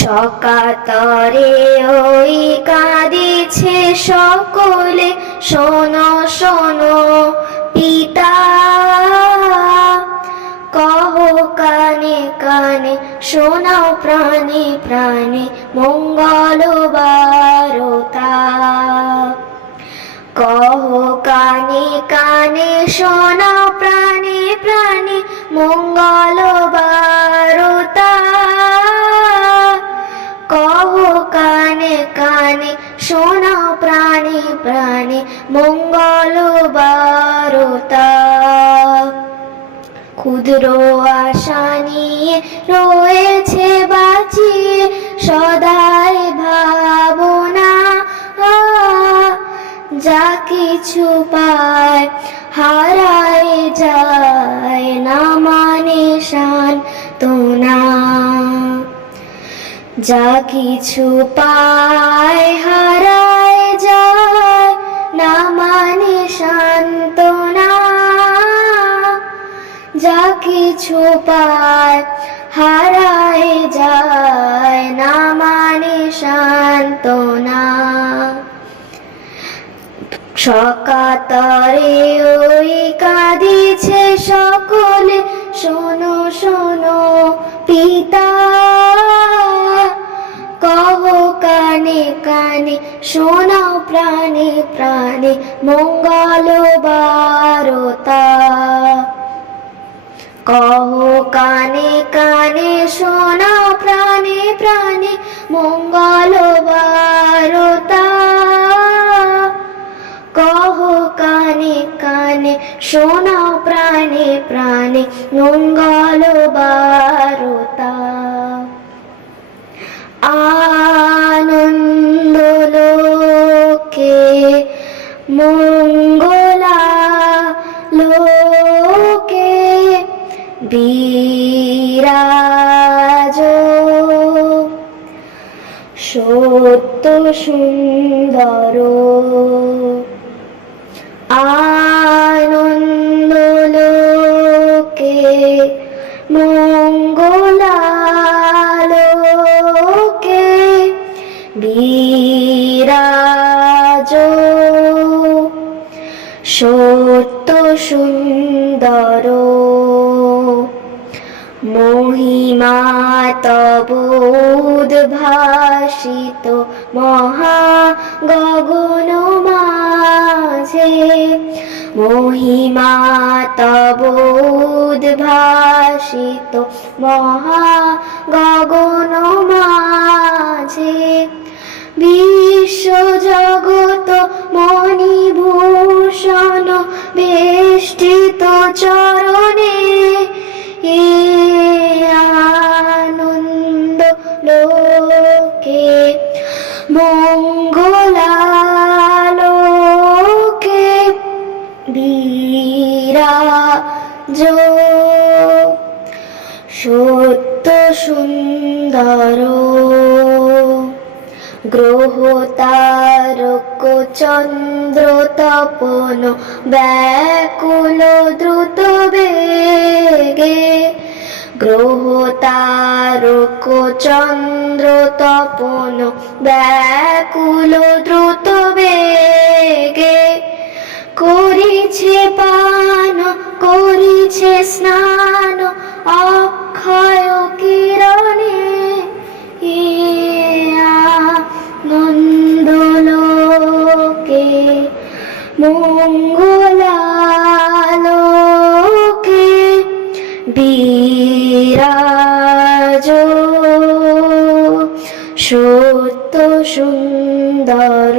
সকাতরে ওই কাঁদিছে সকলে, শোনো শোনো পিতা, কহো কানে কানে, শোনাও প্রাণে প্রাণে মঙ্গল বারতা। কহো কানে কানে, শোনাও প্রাণে প্রাণে মঙ্গল বারতা। কহো কানে কানে, শোনাও প্রাণে প্রাণে মঙ্গল বারতা। ক্ষুদ্র আশা নিয়ে রয়েছে বাঁচিয়ে সদাই ভাবনা, যা কিছু পায় হারায় যায় না মানে সান্ত্বনা। যা কিছু পায় হারায় যায় না মানে সান্ত্বনা। যা কিছু পায় হারায় যায় না মানে সান্ত্বনা। সকাতরে ওই কাঁদিছে সকলে, শোনো শোনো পিতা, কহো কানে কানে, শোনাও প্রাণে প্রাণে মঙ্গল বারতা। কহো কানে কানে, শোনাও প্রাণে প্রাণে মঙ্গল বারতা। কহো কানে কানে, শোনাও প্রাণে প্রাণে মঙ্গল বারতা। আনন্দ লোকে মঙ্গলা লোকে বিরাজ, সত্য সুন্দর। আনন্দ লোকে মঙ্গলা লোকে বিরাজ, সত্য সুন্দর। মহিমা তব উদ্ভাসিত মহা গগন মাঝে। মহিমা তব উদ্ভাসিত মহা গগন মাঝে। বিশ্ব জগত মণিভূষণ বেষ্টিত চরণে, এ আনন্দ লোকে মঙ্গলা লোকে বিরাজ, সত্য সুন্দর। গ্রহ তারক চন্দ্র তপন ব্যাকুল দ্রুত বেগে। গ্রহ তারক চন্দ্র তপন ব্যাকুল দ্রুত বেগে। করিছে পান করিছে স্নান অক্ষয় কিরণে, এ আনন্দ লোকে মঙ্গলা লোকে বিরাজ, সত্য সুন্দর।